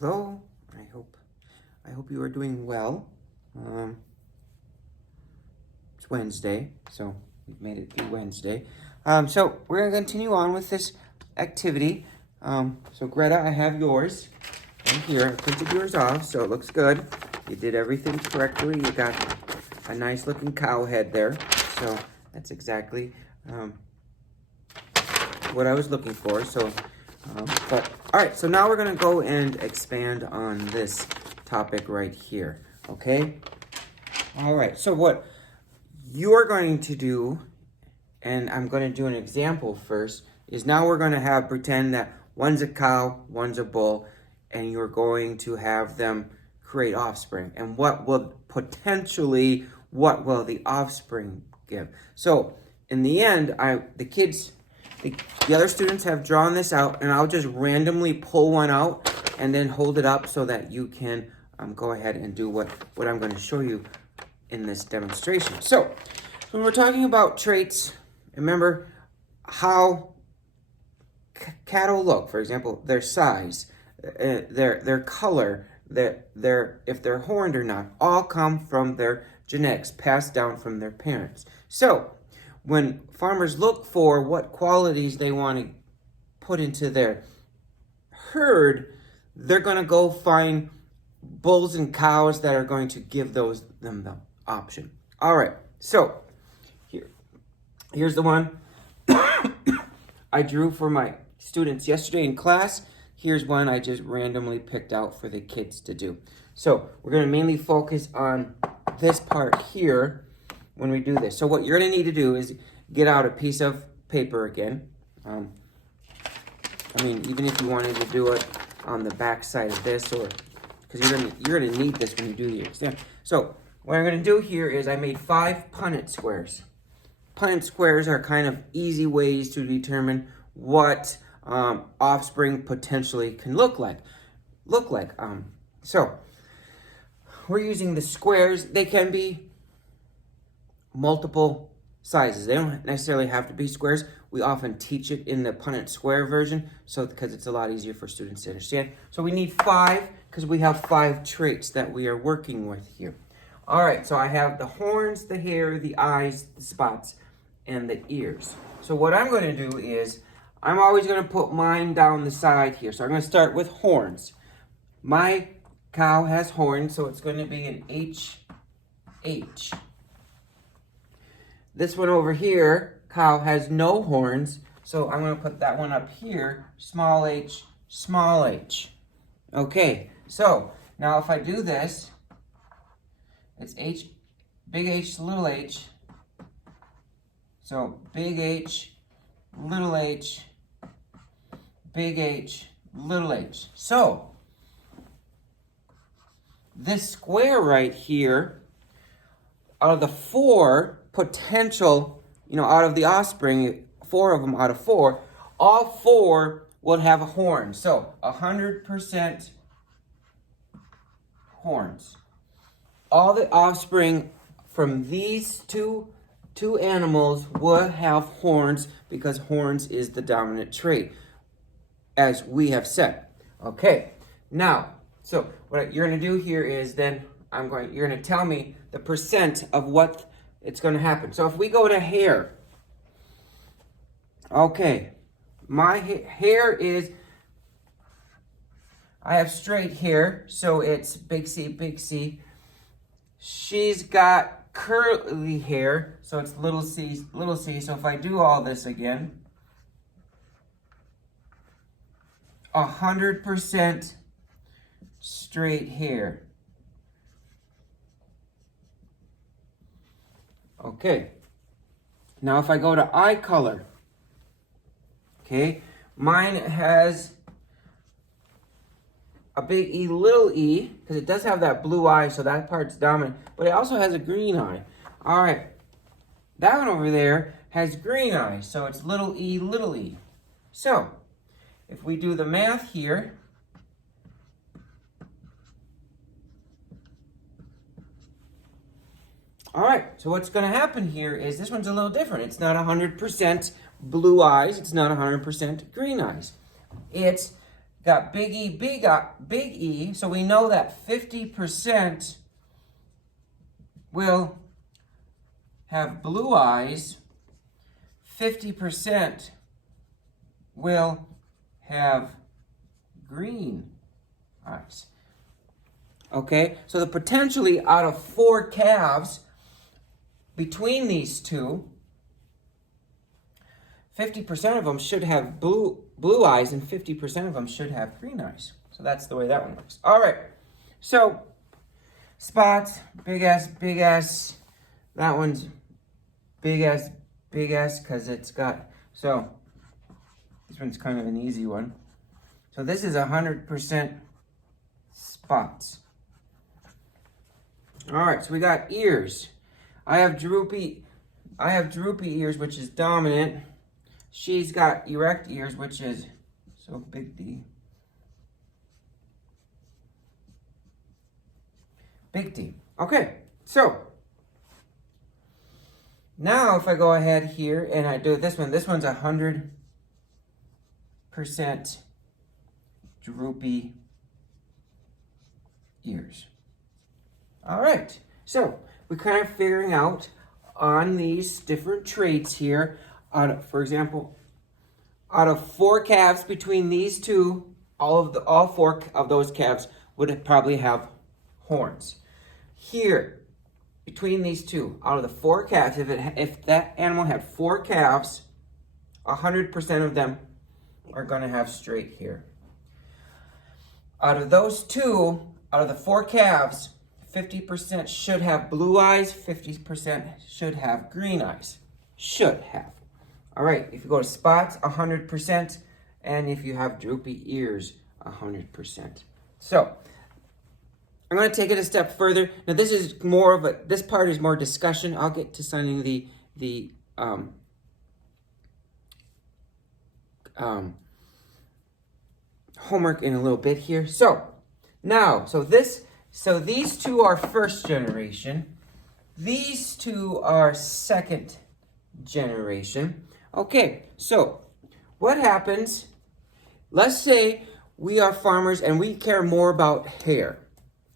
Hello. I hope you are doing well. It's Wednesday, so we've made it be Wednesday. So we're gonna continue on with this activity. So Greta, I have yours right here. I printed yours off, so it looks good. You did everything correctly. You got a nice looking cow head there. So that's exactly what I was looking for. So, all right, so now we're gonna go and expand on this topic right here, okay? All right, so what you're going to do, and I'm gonna do an example first, is now we're gonna pretend that one's a cow, one's a bull, and you're going to have them create offspring. And what will the offspring give? So in the end, the other students have drawn this out, and I'll just randomly pull one out and then hold it up so that you can go ahead and do what I'm going to show you in this demonstration. So when we're talking about traits, remember how cattle look. For example, their size, their color, if they're horned or not, all come from their genetics passed down from their parents. So when farmers look for what qualities they want to put into their herd, they're going to go find bulls and cows that are going to give them the option. All right, so here's the one I drew for my students yesterday in class. Here's one I just randomly picked out for the kids to do. So we're going to mainly focus on this part here when we do this. So what you're going to need to do is get out a piece of paper again. Even if you wanted to do it on the back side of this, or because you're gonna need this when you do the exam. So what I'm gonna do here is I made 5 Punnett squares. Punnett squares are kind of easy ways to determine what offspring potentially can look like. So we're using the squares. They can be multiple sizes. They don't necessarily have to be squares. We often teach it in the Punnett square version, because it's a lot easier for students to understand. So we need 5 because we have 5 traits that we are working with here. All right, so I have the horns, the hair, the eyes, the spots, and the ears. So what I'm going to do is I'm always going to put mine down the side here. So I'm going to start with horns. My cow has horns, so it's going to be an HH. This one over here, cow, has no horns, so I'm going to put that one up here, small h, small h. Okay, so now if I do this, it's H, big H, little h. So big H, little h, big H, little h. So this square right here, out of the 4 potential, out of the offspring, 4 of them out of 4, all 4 will have a horn. So 100% horns. All the offspring from these two animals will have horns because horns is the dominant trait, as we have said. Okay, now, so what you're going to do here is then you're going to tell me the percent of what it's going to happen. So if we go to hair, okay, my hair is, I have straight hair, so it's big C, big C. She's got curly hair, so it's little c, little c. So if I do all this again, 100% straight hair. Okay, now if I go to eye color, okay, mine has a big E, little e, because it does have that blue eye, so that part's dominant, but it also has a green eye. All right, that one over there has green eye, so it's little e, little e. So if we do the math here, all right, so what's going to happen here is this one's a little different. It's not 100% blue eyes. It's not 100% green eyes. It's got big E, big E, so we know that 50% will have blue eyes, 50% will have green eyes. Okay, so the potentially out of 4 calves between these two, 50% of them should have blue eyes and 50% of them should have green eyes. So that's the way that one works. All right, so spots, big S. That one's big S, because it's got, so this one's kind of an easy one. So this is 100% spots. All right, so we got ears. I have droopy ears, which is dominant. She's got erect ears, which is, so big D. Big D. Okay, so now if I go ahead here and I do this one's 100% droopy ears. All right, so we're kind of figuring out on these different traits here. For example, out of 4 calves between these two, all 4 of those calves would probably have horns. Here, between these two, out of the 4 calves, if that animal had 4 calves, 100% of them are going to have straight hair. Out of those two, out of the 4 calves, 50% should have blue eyes, 50% should have green eyes. Should have. All right, if you go to spots, 100%, and if you have droopy ears, 100%. So, I'm going to take it a step further. Now, this is more of this part is more discussion. I'll get to sending the homework in a little bit here. So, now, so these two are first generation. These two are second generation. Okay, so what happens, let's say we are farmers and we care more about hair.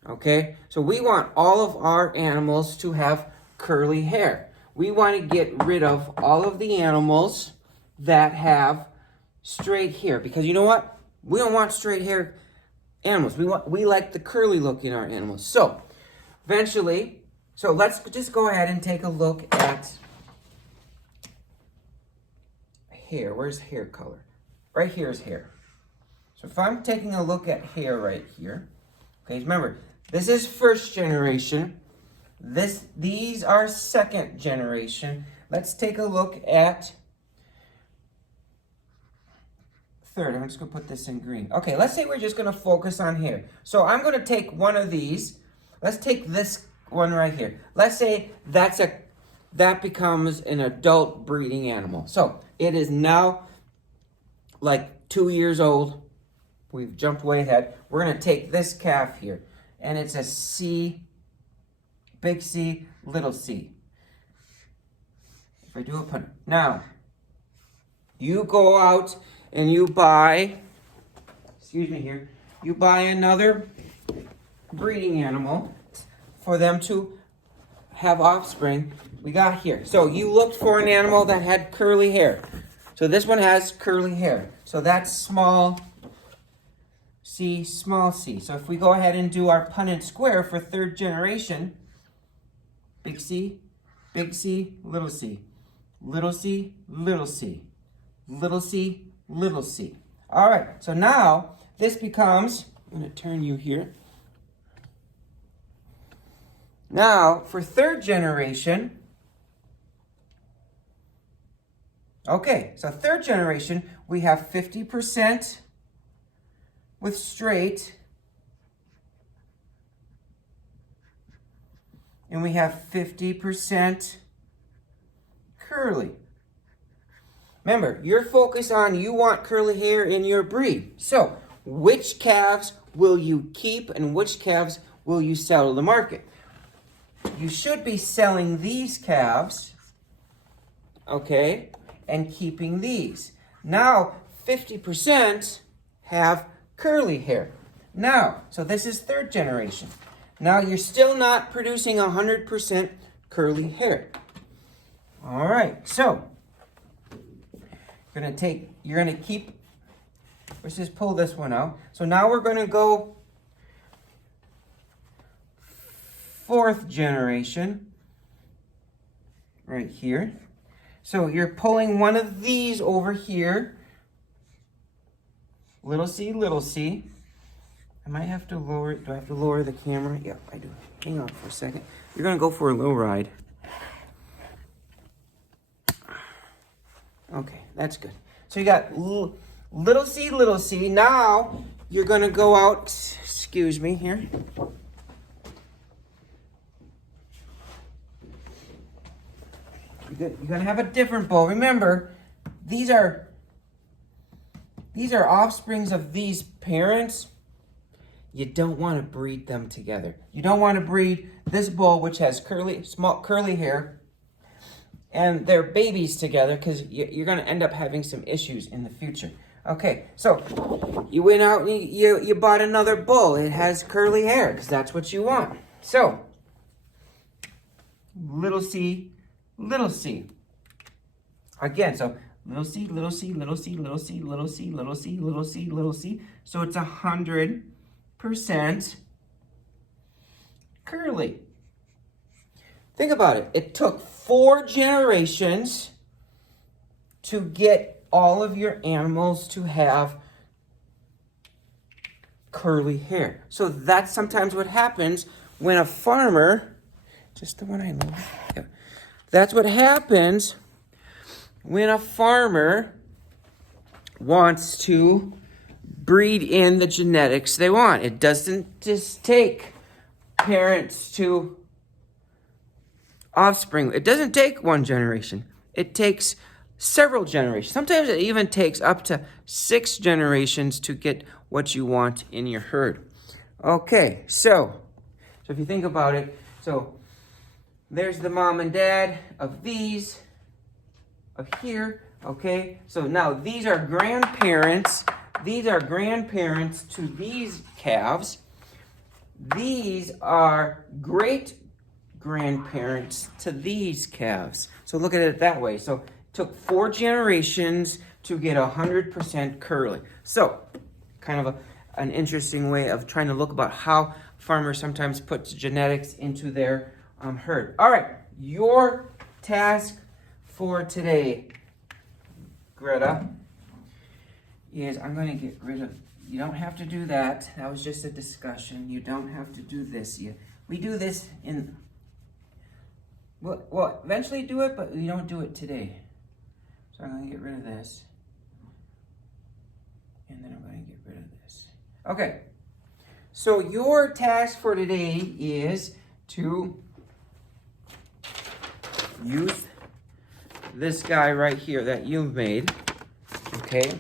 Okay, so we want all of our animals to have curly hair. We want to get rid of all of the animals that have straight hair, because you know what? We don't want straight hair animals. We like the curly look in our animals. So eventually, so let's just go ahead and take a look at hair. Where's hair color? Right here is hair. So if I'm taking a look at hair right here, okay, remember, this is first generation. These are second generation. Let's take a look at third. I'm just going to put this in green. Okay, let's say we're just going to focus on hair. So I'm going to take one of these. Let's take this one right here. Let's say that becomes an adult breeding animal. So it is now like 2 years old. We've jumped way ahead. We're going to take this calf here, and it's a C, big C, little c. If I do a Punnett. Now, you go out and you buy, you buy another breeding animal for them to have offspring. We got here. So you looked for an animal that had curly hair. So this one has curly hair. So that's small c, small c. So if we go ahead and do our Punnett square for third generation, big C, little c, little c, little c, little c, little c. All right, so now this becomes, I'm going to turn you here. Now, for third generation, okay, so third generation, we have 50% with straight, and we have 50% curly. Remember, you're focused on you want curly hair in your breed. So, which calves will you keep and which calves will you sell to the market? You should be selling these calves, okay, and keeping these. Now, 50% have curly hair. Now, so this is third generation. Now you're still not producing 100% curly hair. All right, so you're gonna keep, let's just pull this one out. So now we're gonna go fourth generation, right here. So you're pulling one of these over here. Little c, little c. I might have to lower it. Do I have to lower the camera? Yeah, I do. Hang on for a second. You're gonna go for a little ride. Okay, that's good. So you got little c, little c. Now you're gonna go out, excuse me here. You're gonna have a different bowl. Remember, these are offsprings of these parents. You don't want to breed them together. You don't want to breed this bull, which has small curly hair, and their babies together, because you're going to end up having some issues in the future. Okay, so you went out and you bought another bull. It has curly hair, because that's what you want. So, little c, little c. Again, so little c, little c, little c, little c, little c, little c, little c, little c. So it's 100% curly. Think about it. It took 4 generations to get all of your animals to have curly hair. So that's sometimes what happens when a farmer, just the one I know, yeah. That's what happens when a farmer wants to breed in the genetics they want. It doesn't just take parents to offspring. It doesn't take one generation. It takes several generations. Sometimes it even takes up to 6 generations to get what you want in your herd. Okay, so if you think about it, so there's the mom and dad of these, of here, okay? So now these are grandparents. These are grandparents to these calves. These are great-grandparents to these calves. So look at it that way. So it took 4 generations to get 100% curly. So kind of an interesting way of trying to look about how farmers sometimes put genetics into their herd. All right, your task for today, Greta, is I'm going to get rid of, you don't have to do that. That was just a discussion. You don't have to do this. We do this in, well, eventually do it, but we don't do it today. So I'm going to get rid of this. And then I'm going to get rid of this. Okay. So your task for today is to use this guy right here that you've made, okay?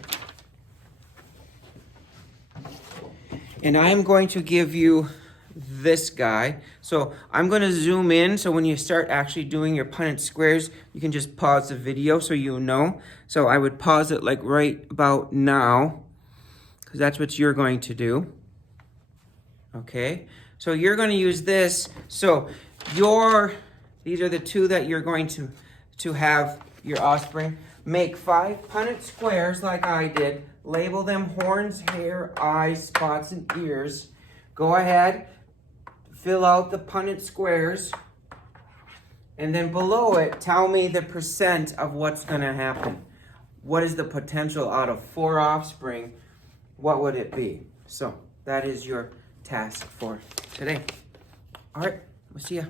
And I'm going to give you this guy. So I'm going to zoom in, so when you start actually doing your Punnett squares, you can just pause the video so you know. So I would pause it like right about now, because that's what you're going to do. Okay? So you're going to use this. So these are the 2 that you're going to have your offspring. Make 5 Punnett squares like I did. Label them horns, hair, eyes, spots, and ears. Go ahead, fill out the Punnett squares. And then below it, tell me the % of what's going to happen. What is the potential out of 4 offspring? What would it be? So that is your task for today. All right, we'll see ya.